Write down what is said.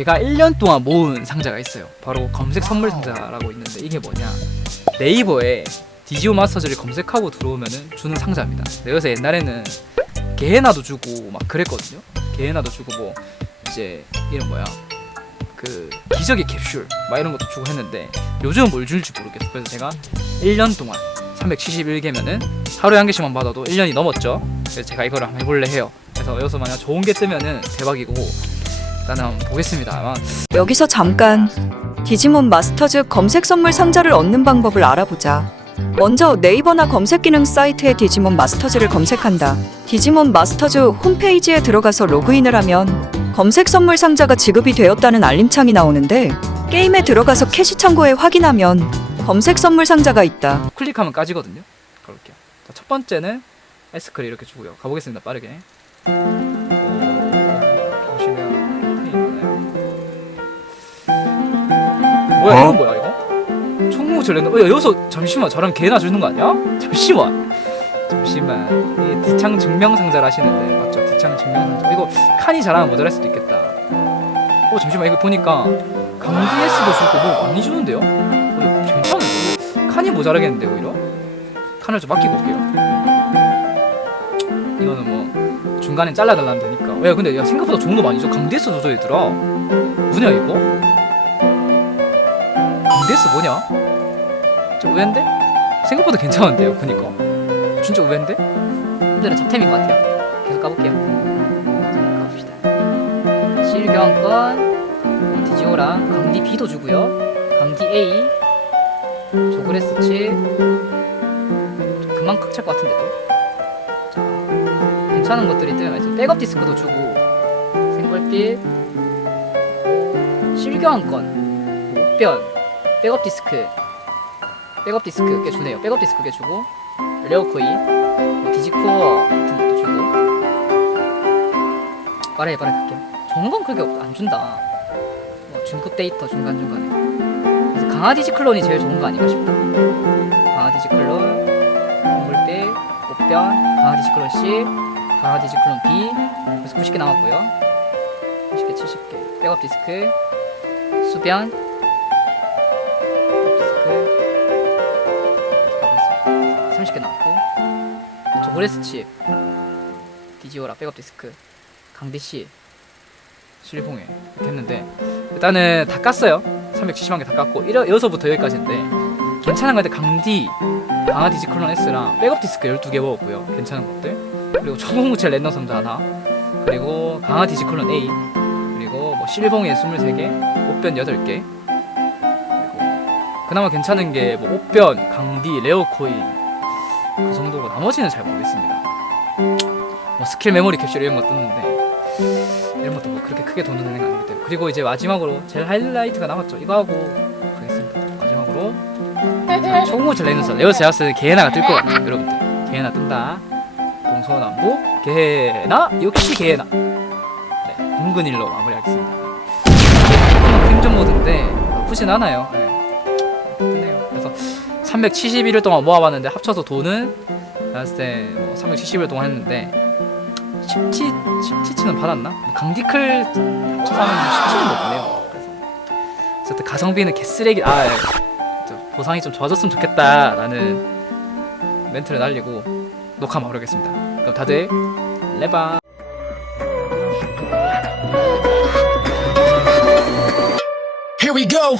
제가 1년 동안 모은 상자가 있어요. 바로 검색 선물 상자라고 있는데 이게 뭐냐? 네이버에 디지오 마스터즈를 검색하고 들어오면은 주는 상자입니다. 네, 그래서 옛날에는 개나도 주고 막 그랬거든요. 개나도 주고 뭐 이제 이름 뭐야? 그 기적의 캡슐 막 이런 것도 주고 했는데 요즘은 뭘 줄지 모르겠어. 그래서 제가 1년 동안 371개면은 하루에 한 개씩만 받아도 1년이 넘었죠. 그래서 제가 이거를 한번 해볼래 해요. 그래서 여기서 만약 좋은 게 뜨면은 대박이고 일단은 한번 보겠습니다. 아마 여기서 잠깐 디지몬 마스터즈 검색 선물 상자를 얻는 방법을 알아보자. 먼저 네이버나 검색 기능 사이트에 디지몬 마스터즈를 검색한다. 디지몬 마스터즈 홈페이지에 들어가서 로그인을 하면 검색 선물 상자가 지급이 되었다는 알림창이 나오는데 게임에 들어가서 캐시 창고에 확인하면 검색 선물 상자가 있다. 클릭하면 까지거든요. 자, 첫 번째는 에스크를 이렇게 주고요. 가보겠습니다. 빠르게. 뭐야 이건 뭐야 이거? 총무 전략. 어, 야, 여기서 잠시만 저랑 개나 주는 거 아니야? 잠시만. 잠시만. 이게 디창 증명 상자를 하시는데 맞죠? 디창 증명 상자. 이거 칸이 잘하면 모자랄 수도 있겠다. 어 잠시만 이거 보니까 강디에스도 주고 뭐 많이 주는데요? 어, 괜찮은데? 칸이 모자라겠는데 오히려? 칸을 좀 아끼고 올게요. 이거는 뭐 중간에 잘라달라면 되니까. 야 근데 야 생각보다 좋은 거 많이 줘. 강디에스 도저 얘들아. 뭐냐 이거? 강디에스 뭐냐? 좀 의외인데? 생각보다 괜찮은데요. 그니까. 진짜 의외인데? 오늘은 잡템인 것 같아요. 계속 까볼게요. 자, 가봅시다. 실교환권, 디지오랑 강디 B도 주고요. 강디 A, 조그레스 칩. 금방 칵찰 것 같은데 또. 자, 괜찮은 것들이 뜨면 이제 백업 디스크도 주고 생벌빛, 실교환권, 목변, 백업 디스크, 백업 디스크 꽤 주네요. 백업 디스크 꽤 주고 레어코인, 뭐 디지코어 같은 것도 주고 빠르게 빠르게 갈게요. 좋은 건 그렇게 없- 안 준다. 뭐 중급 데이터 중간 중간에. 그래서 강아디지 클론이 제일 좋은 거 아닌가 싶다. 강아디지 클론, 물배, 옷변, 강아디지 클론 C, 강아디지 클론 B. 그래서 90개 남았고요. 90개, 70개. 백업 디스크, 수변, 가고 있습니다. 30개 남았고. 조그레스 칩, 디지오라 백업 디스크, 강디 C, 실봉에 이렇게 했는데 일단은 다 깠어요. 370만 개 다 깠고 이러, 여기서부터 여기까지인데 괜찮은 건데 강디, 강아디지 클론 S랑 백업 디스크 12개 먹었고요. 괜찮은 것들. 그리고 초공무체 랜덤 상자 하나. 그리고 강아디지 클론 A. 그리고 뭐 실봉에 23개, 옷변 8개. 그리고 그나마 괜찮은 게 뭐 옷변, 강디, 레어코인 그 정도고 나머지는 잘 모르겠습니다. 뭐 스킬 메모리 캡슐 이런 거 떴는데 이런 것도 뭐 그렇게 크게 돈 드는 거 아니기 때문에 그리고 이제 마지막으로 제일 하이라이트가 남았죠. 이거 하고 가겠습니다. 마지막으로 총무 제가 봤을 때 개나가 뜰 것 같아요. 여러분들 개나 뜬다. 동서남북 개나 역시 개나. 네, 은근일로 마무리하겠습니다. 생존 모드인데 나쁘진 않아요. 네. 그래서 371일 동안 모아봤는데 합쳐서 돈은 봤을 때뭐 371일 동안 했는데 10티 10티치는 받았나? 뭐 강디클 합쳐서 하면 10티는 못네요. 그래서 어쨌든 가성비는 개쓰레기. 아 예. 저 보상이 좀 좋아졌으면 좋겠다라는 멘트를 날리고 녹화 마무리하겠습니다. 그럼 다들 레바. Here we go.